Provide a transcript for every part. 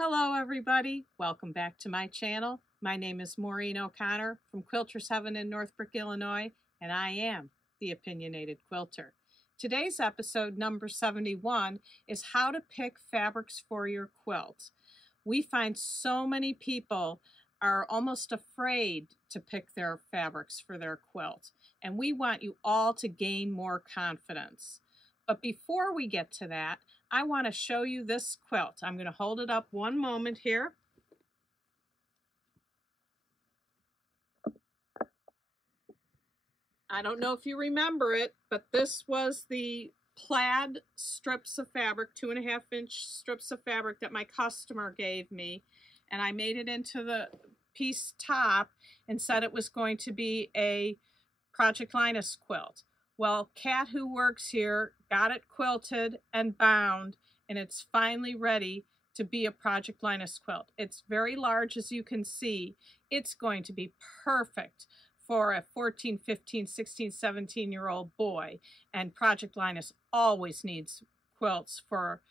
Hello everybody, welcome back to my channel. My name is Maureen O'Connor from Quilters Heaven in Northbrook, Illinois, and I am the Opinionated Quilter. Today's episode, number 71, is how to pick fabrics for your quilt. We find so many people are almost afraid to pick their fabrics for their quilt, and we want you all to gain more confidence. But before we get to that, I want to show you this quilt. I'm going to hold it up one moment here. I don't know if you remember it, but this was the plaid strips of fabric, 2.5-inch strips of fabric that my customer gave me. And I made it into the piece top and said it was going to be a Project Linus quilt. Well, Kat, who works here, got it quilted and bound, and it's finally ready to be a Project Linus quilt. It's very large, as you can see. It's going to be perfect for a 14, 15, 16, 17-year-old boy. And Project Linus always needs quilts for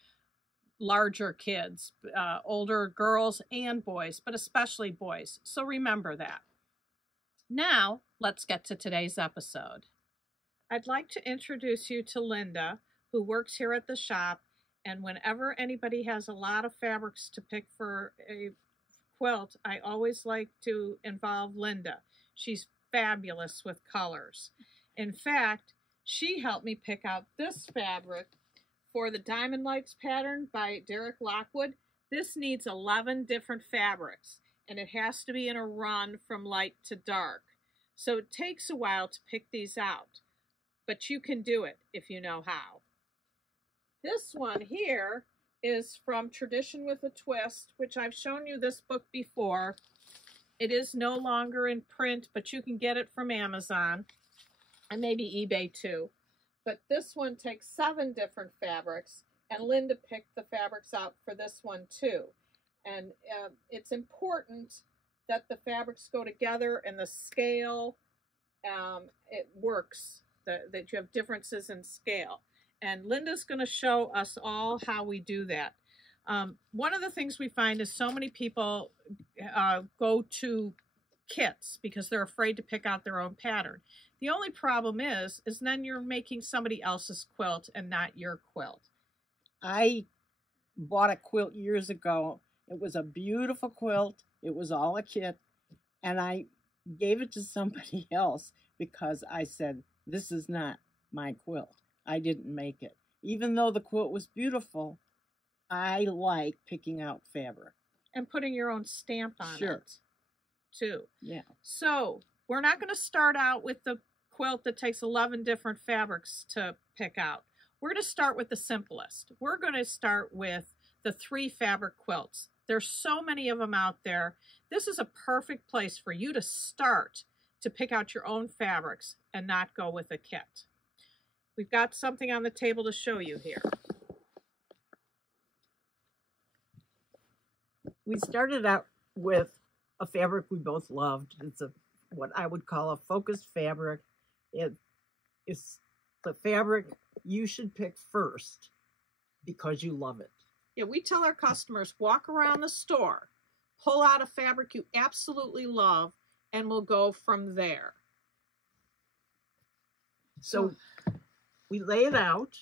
larger kids, older girls and boys, but especially boys. So remember that. Now, let's get to today's episode. I'd like to introduce you to Linda, who works here at the shop, and whenever anybody has a lot of fabrics to pick for a quilt, I always like to involve Linda. She's fabulous with colors. In fact, she helped me pick out this fabric for the Diamond Lights pattern by Derek Lockwood. This needs 11 different fabrics, and it has to be in a run from light to dark. So it takes a while to pick these out. But you can do it if you know how. This one here is from Tradition with a Twist, which I've shown you this book before. It is no longer in print, but you can get it from Amazon and maybe eBay too. But this one takes 7 different fabrics, and Linda picked the fabrics out for this one too. And it's important that the fabrics go together and the scale, it works. That you have differences in scale. And Linda's going to show us all how we do that. One of the things we find is so many people go to kits because they're afraid to pick out their own pattern. The only problem is then you're making somebody else's quilt and not your quilt. I bought a quilt years ago. It was a beautiful quilt. It was all a kit. And I gave it to somebody else because I said, this is not my quilt. I didn't make it. Even though the quilt was beautiful, I like picking out fabric. And putting your own stamp on it, too. Yeah. So, we're not going to start out with the quilt that takes 11 different fabrics to pick out. We're going to start with the simplest. We're going to start with the 3 fabric quilts. There's so many of them out there. This is a perfect place for you to start to pick out your own fabrics and not go with a kit. We've got something on the table to show you here. We started out with a fabric we both loved. It's what I would call a focused fabric. It's the fabric you should pick first because you love it. Yeah, we tell our customers, walk around the store, pull out a fabric you absolutely love, and we'll go from there. So we lay it out,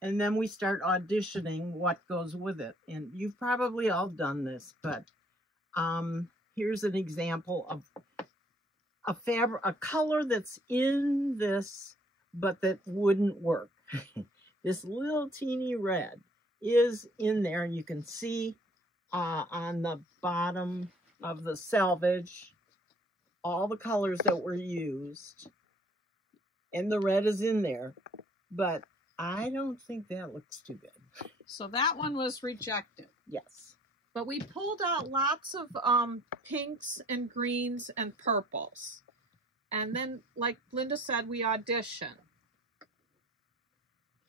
and then we start auditioning what goes with it. And you've probably all done this, but here's an example of a color that's in this, but that wouldn't work. This little teeny red is in there, and you can see on the bottom of the selvage all the colors that were used, and the red is in there, but I don't think that looks too good. So that one was rejected. Yes. But we pulled out lots of pinks and greens and purples. And then, like Linda said, we auditioned.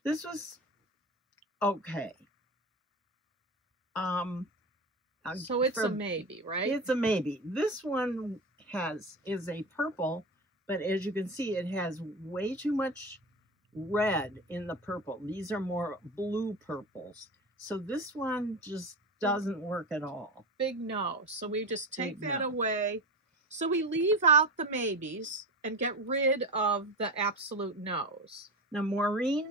This was okay. So it's a maybe, right? It's a maybe. This one is a purple, but as you can see, it has way too much red in the purple. These are more blue purples. So this one just doesn't work at all. Big no. So we just take Big that no. away. So we leave out the maybes and get rid of the absolute no's. Now, Maureen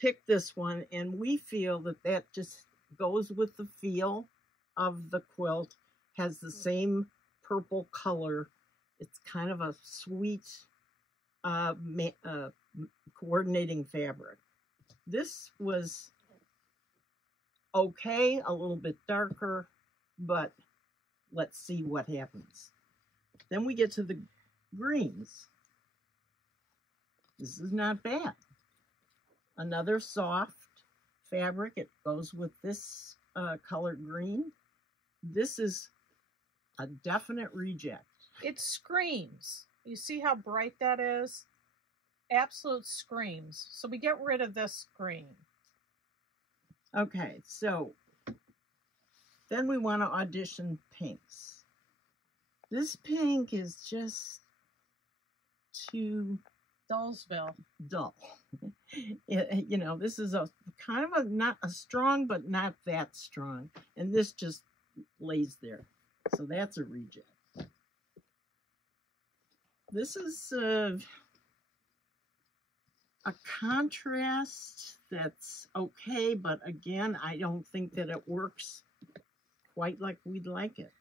picked this one, and we feel that that just goes with the feel of the quilt, has the same purple color. It's kind of a sweet coordinating fabric. This was okay, a little bit darker, but let's see what happens. Then we get to the greens. This is not bad. Another soft fabric. It goes with this colored green. This is a definite reject. It screams. You see how bright that is? Absolute screams. So we get rid of this green. Okay, so then we want to audition pinks. This pink is just too Dullsville. dull. You know, this is a kind of a not a strong, but not that strong, and this just lays there. So that's a reject. This is a contrast that's okay, but again, I don't think that it works quite like we'd like it.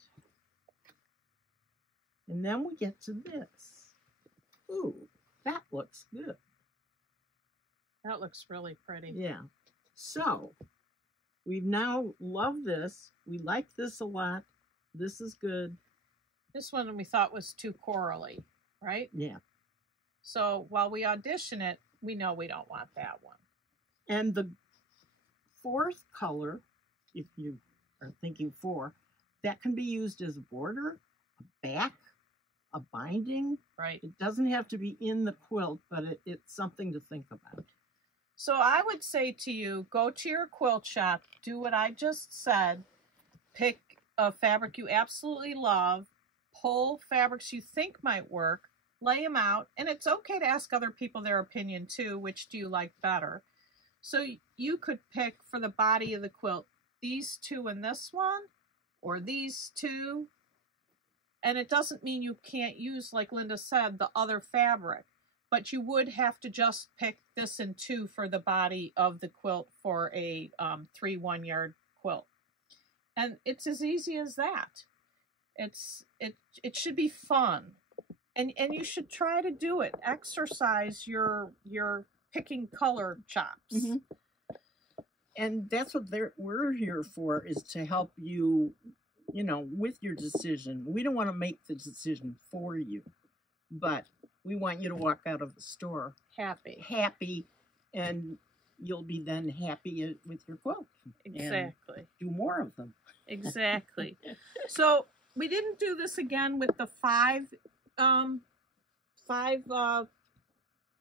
And then we get to this. Ooh, that looks good. That looks really pretty. Yeah. So, we've now loved this. We like this a lot. This is good. This one we thought was too corally, right? Yeah. So while we audition it, we know we don't want that one. And the fourth color, if you are thinking four, that can be used as a border, a back, a binding. Right. It doesn't have to be in the quilt, but it's something to think about. So I would say to you, go to your quilt shop, do what I just said, pick a fabric you absolutely love, pull fabrics you think might work, lay them out, and it's okay to ask other people their opinion too, which do you like better. So you could pick for the body of the quilt, these two and this one, or these two, and it doesn't mean you can't use, like Linda said, the other fabric. But you would have to just pick this and two for the body of the quilt for a 3 1-yard quilt. And it's as easy as that. It should be fun. And you should try to do it. Exercise your picking color chops. Mm-hmm. And that's what we're here for, is to help you, you know, with your decision. We don't want to make the decision for you, but we want you to walk out of the store happy, and you'll be then happy with your quilt. Exactly. Do more of them. Exactly. So we didn't do this again with the five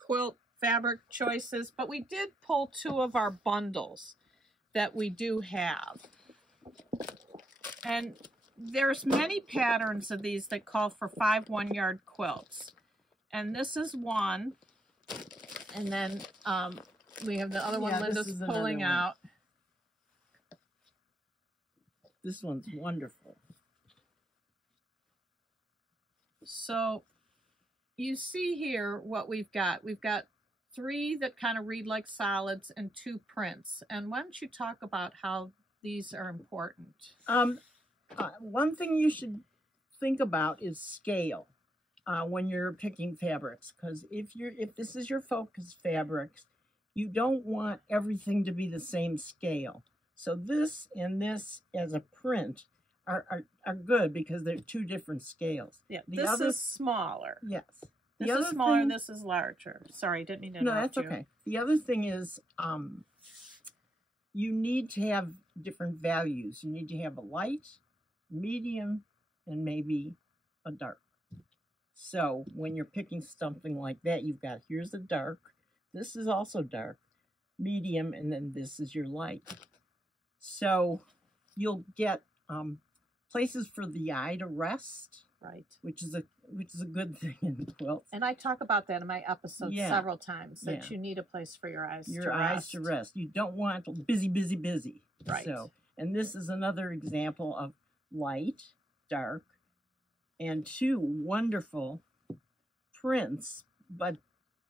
quilt fabric choices, but we did pull 2 of our bundles that we do have. And there's many patterns of these that call for 5 1-yard quilts. And this is one. And then we have the other one Linda's pulling out. This one's wonderful. So you see here what we've got. We've got 3 that kind of read like solids and 2 prints. And why don't you talk about how these are important? One thing you should think about is scale when you're picking fabrics, because if this is your focus fabrics, you don't want everything to be the same scale. So this and this as a print are good because they're 2 different scales. Yeah, this is smaller. Yes. This is smaller, and this is larger. Sorry, didn't mean to interrupt you. No, that's okay. The other thing is you need to have different values. You need to have a light, medium, and maybe a dark. So when you're picking something like that, you've got, here's a dark, this is also dark, medium, and then this is your light. So you'll get places for the eye to rest, right? Which is a good thing in quilts. And I talk about that in my episodes several times, that you need a place for your eyes to rest. Your eyes to rest. You don't want busy, busy, busy. Right. So, And this is another example of light, dark, and two wonderful prints, but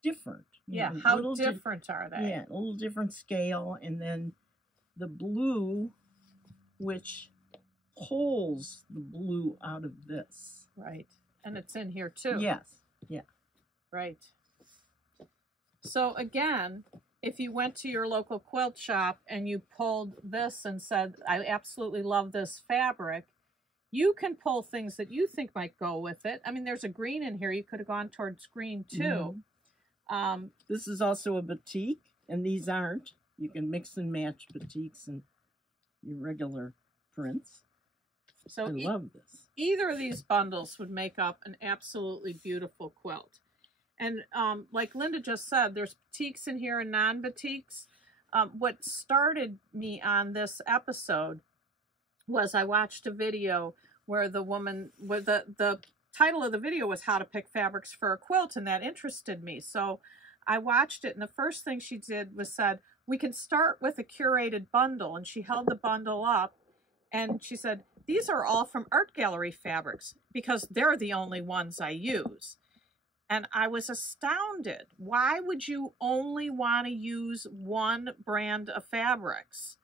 different. Yeah, how different are they? Yeah, a little different scale. And then the blue, which pulls the blue out of this. Right. And it's in here too. Yes. Yeah. Right. So again, if you went to your local quilt shop and you pulled this and said, I absolutely love this fabric, you can pull things that you think might go with it. I mean, there's a green in here. You could have gone towards green too. This is also a batik, and these aren't. You can mix and match batiks and your regular prints. So I love this. Either of these bundles would make up an absolutely beautiful quilt. And like Linda just said, there's batiks in here and non-batiks. What started me on this episode was I watched a video where the woman, where the title of the video was how to pick fabrics for a quilt, and that interested me. So I watched it, and the first thing she did was said, we can start with a curated bundle. And she held the bundle up and she said, these are all from art gallery fabrics because they're the only ones I use. And I was astounded. Why would you only want to use one brand of fabrics?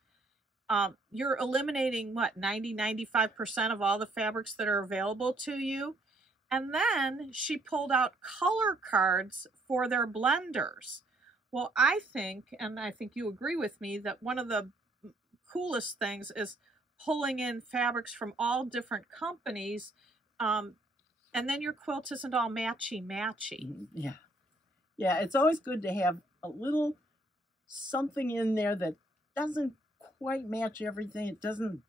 You're eliminating, what, 90–95% of all the fabrics that are available to you? And then she pulled out color cards for their blenders. Well, I think, and I think you agree with me, that one of the coolest things is pulling in fabrics from all different companies, and then your quilt isn't all matchy-matchy. Yeah. Yeah, it's always good to have a little something in there that doesn't quite match everything. It doesn't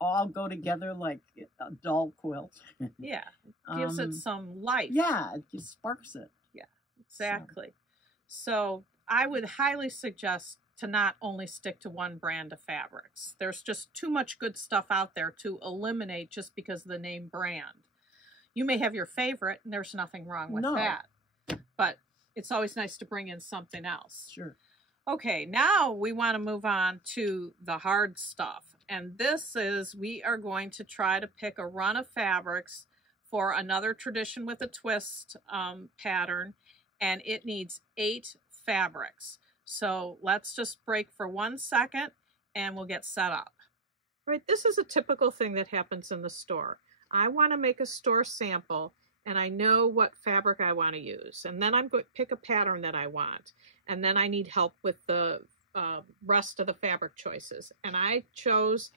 all go together like a dull quilt. Yeah, it gives it some life. Yeah, it just sparks it. Yeah, exactly. So I would highly suggest to not only stick to one brand of fabrics. There's just too much good stuff out there to eliminate just because of the name brand. You may have your favorite, and there's nothing wrong with that. But it's always nice to bring in something else. Sure. Okay, now we want to move on to the hard stuff. And this is, we are going to try to pick a run of fabrics for another tradition with a twist pattern. And it needs 8 fabrics. So let's just break for 1 second and we'll get set up. Right, this is a typical thing that happens in the store. I want to make a store sample and I know what fabric I want to use. And then I'm going to pick a pattern that I want. And then I need help with the rest of the fabric choices. And I chose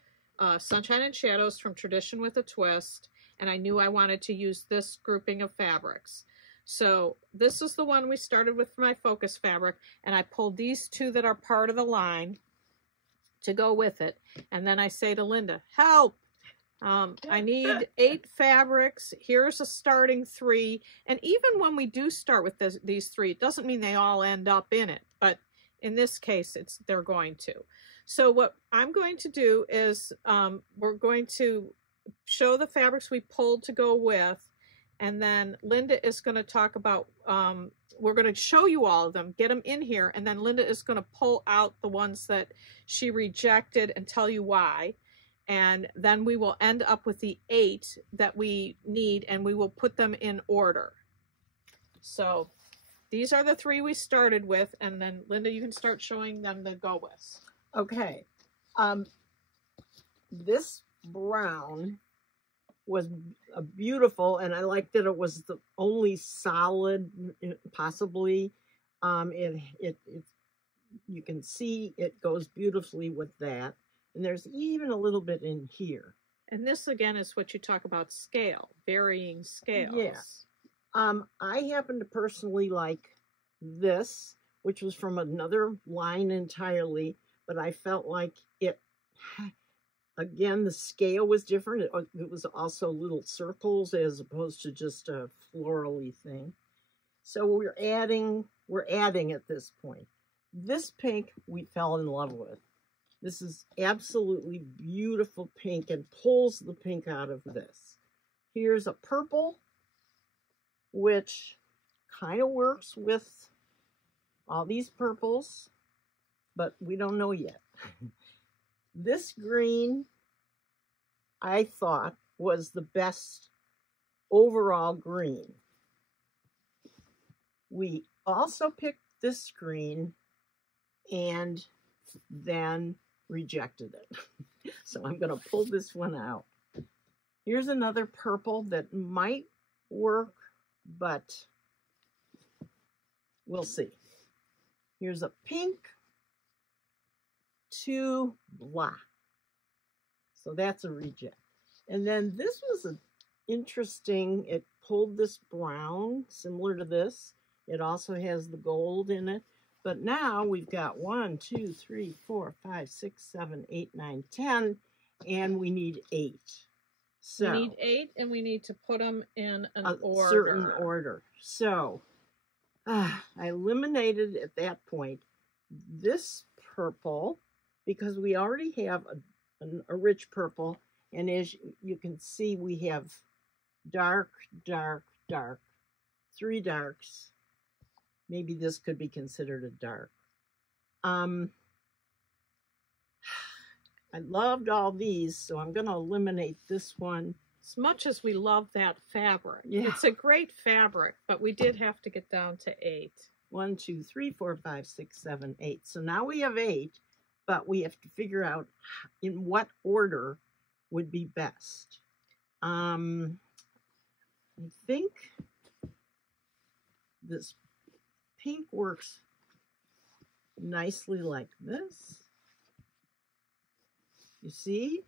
Sunshine and Shadows from Tradition with a Twist. And I knew I wanted to use this grouping of fabrics. So this is the one we started with for my focus fabric. And I pulled these 2 that are part of the line to go with it. And then I say to Linda, help! I need 8 fabrics. Here's a starting 3. And even when we do start with these 3, it doesn't mean they all end up in it. But in this case, they're going to. So what I'm going to do is we're going to show the fabrics we pulled to go with. And then Linda is going to talk about, we're going to show you all of them, get them in here. And then Linda is going to pull out the ones that she rejected and tell you why. And then we will end up with the 8 that we need, and we will put them in order. So these are the 3 we started with, and then Linda, you can start showing them the go with. Okay. This brown was beautiful, and I liked that it was the only solid, possibly. You can see it goes beautifully with that. And there's even a little bit in here. And this, again, is what you talk about scale, varying scales. Yeah. I happen to personally like this, which was from another line entirely, but I felt like it, again, the scale was different. It was also little circles as opposed to just a florally thing. So we're adding at this point. This pink we fell in love with. This is absolutely beautiful pink and pulls the pink out of this. Here's a purple, which kind of works with all these purples, but we don't know yet. This green, I thought, was the best overall green. We also picked this green and then rejected it. So I'm going to pull this one out. Here's another purple that might work, but we'll see. Here's a pink, 2 blah. So that's a reject. And then this was interesting. It pulled this brown, similar to this. It also has the gold in it. But now we've got 1, 2, 3, 4, 5, 6, 7, 8, 9, 10, and we need 8. So we need 8, and we need to put them in a certain order. So I eliminated at that point this purple because we already have a rich purple, and as you can see, we have dark, dark, dark, 3 darks. Maybe this could be considered a dark. I loved all these, so I'm going to eliminate this one. As much as we love that fabric. Yeah. It's a great fabric, but we did have to get down to 8. 1, 2, 3, 4, 5, 6, 7, 8. So now we have 8, but we have to figure out in what order would be best. I think this pink works nicely like this. You see?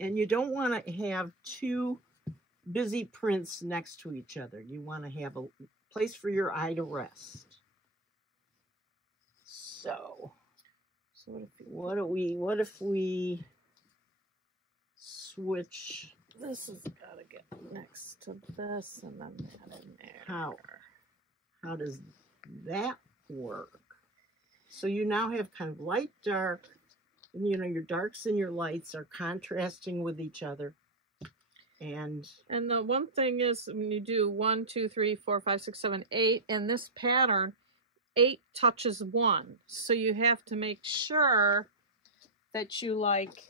And you don't want to have 2 busy prints next to each other. You want to have a place for your eye to rest. So what if we switch? This has got to get next to this and then that in there. How does that work? So you now have kind of light, dark, and your darks and your lights are contrasting with each other. And the one thing is when you do 1, 2, 3, 4, 5, 6, 7, 8 in this pattern, 8 touches 1. So you have to make sure that you like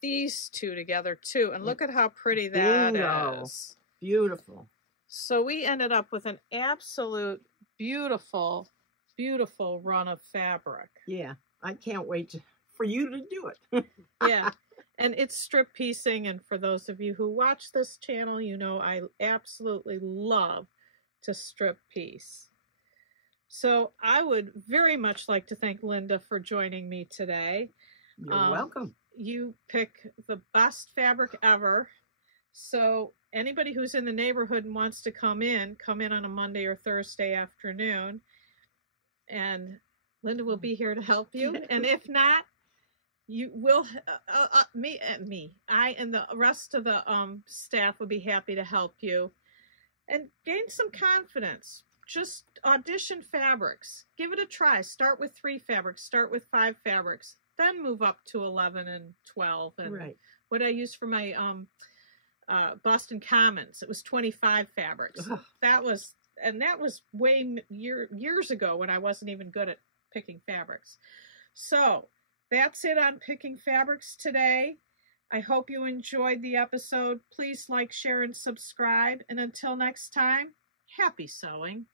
these 2 together too. And look at how pretty that is. Beautiful. So we ended up with an absolute beautiful, beautiful run of fabric. Yeah, I can't wait for you to do it. Yeah, and it's strip piecing, and for those of you who watch this channel, you know I absolutely love to strip piece. So I would very much like to thank Linda for joining me today. You're welcome. You pick the best fabric ever. So anybody who's in the neighborhood and wants to come in on a Monday or Thursday afternoon, and Linda will be here to help you. And if not, you will, I and the rest of the staff would be happy to help you and gain some confidence. Just audition fabrics. Give it a try. Start with 3 fabrics. Start with 5 fabrics. Then move up to 11 and 12. And right. What I used for my Boston Commons, it was 25 fabrics. Ugh. That was way years ago when I wasn't even good at picking fabrics. So that's it on picking fabrics today. I hope you enjoyed the episode. Please like, share, and subscribe. And until next time, happy sewing.